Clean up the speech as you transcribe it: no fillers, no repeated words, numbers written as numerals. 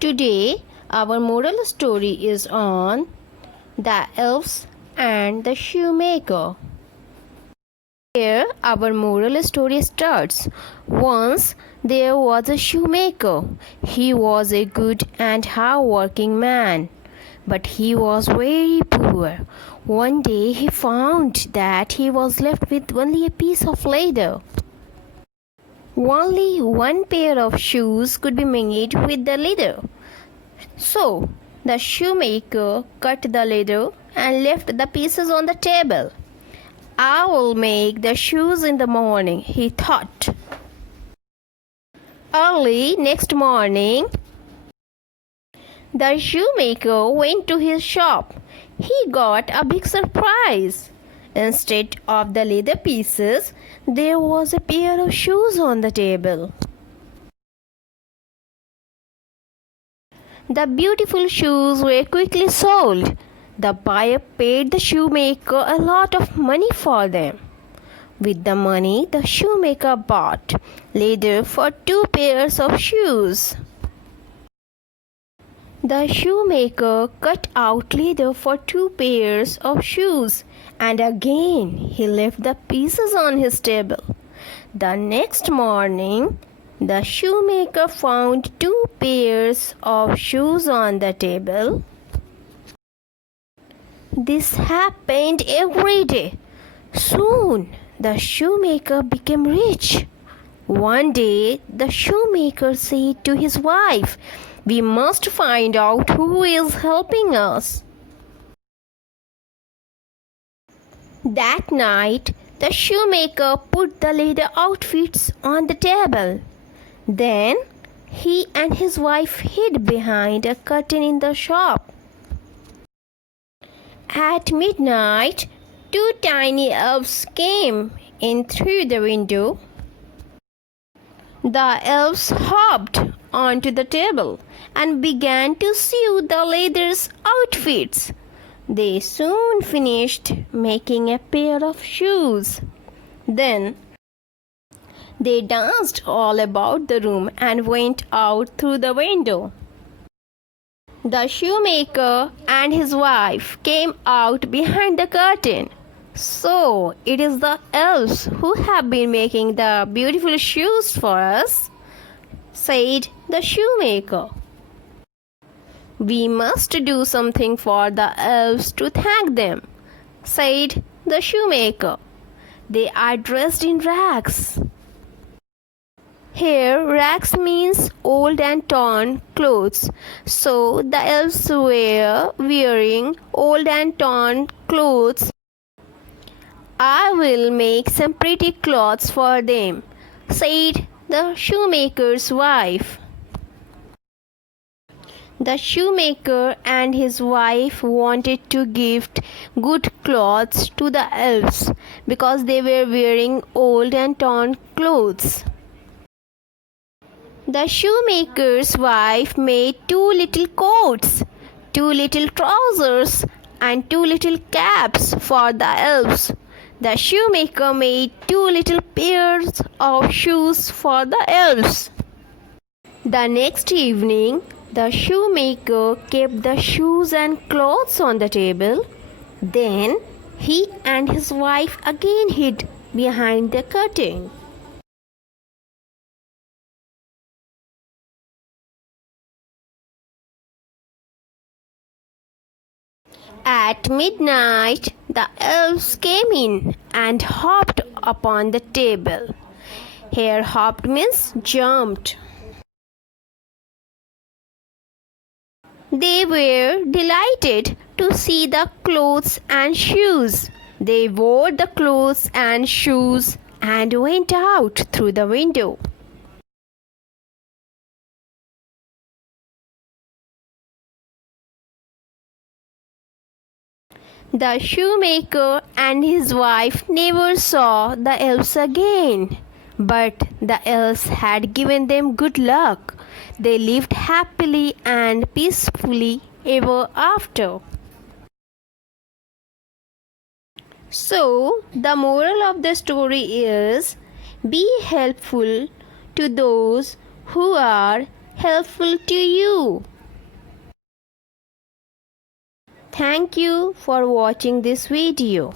Today, our moral story is on the elves and the shoemaker. Here, our moral story starts. Once there was a shoemaker. He was a good and hard-working man, but he was very poor. One day he found that he was left with only a piece of leather. Only one pair of shoes could be made with the leather. So the shoemaker cut the leather and left the pieces on the table. I will make the shoes in the morning, he thought. Early next morning, the shoemaker went to his shop. He got a big surprise. Instead of the leather pieces, there was a pair of shoes on the table. The beautiful shoes were quickly sold. The buyer paid the shoemaker a lot of money for them. With the money, the shoemaker bought leather for 2 pairs of shoes. The shoemaker cut out leather for 2 pairs of shoes, and again he left the pieces on his table. The next morning, the shoemaker found 2 pairs of shoes on the table. This happened every day. Soon, the shoemaker became rich. One day, the shoemaker said to his wife, "We must find out who is helping us." That night, the shoemaker put the leather outfits on the table. Then, he and his wife hid behind a curtain in the shop. At midnight, 2 tiny elves came in through the window. The elves hopped onto the table and began to sew the leather's outfits. They soon finished making a pair of shoes. Then they danced all about the room and went out through the window. The shoemaker and his wife came out behind the curtain. "So, it is the elves who have been making the beautiful shoes for us," said the shoemaker. "We must do something for the elves to thank them," said the shoemaker. "They are dressed in rags." Here, rags means old and torn clothes. So, the elves were wearing old and torn clothes. "I will make some pretty clothes for them," said the shoemaker's wife. The shoemaker and his wife wanted to gift good clothes to the elves because they were wearing old and torn clothes. The shoemaker's wife made 2 little coats, 2 little trousers, and 2 little caps for the elves. The shoemaker made 2 little pairs of shoes for the elves. The next evening, the shoemaker kept the shoes and clothes on the table. Then he and his wife again hid behind the curtain. At midnight, the elves came in and hopped upon the table. Here, hopped means jumped. They were delighted to see the clothes and shoes. They wore the clothes and shoes and went out through the window. The shoemaker and his wife never saw the elves again, but the elves had given them good luck. They lived happily and peacefully ever after. So, the moral of the story is be helpful to those who are helpful to you. Thank you for watching this video.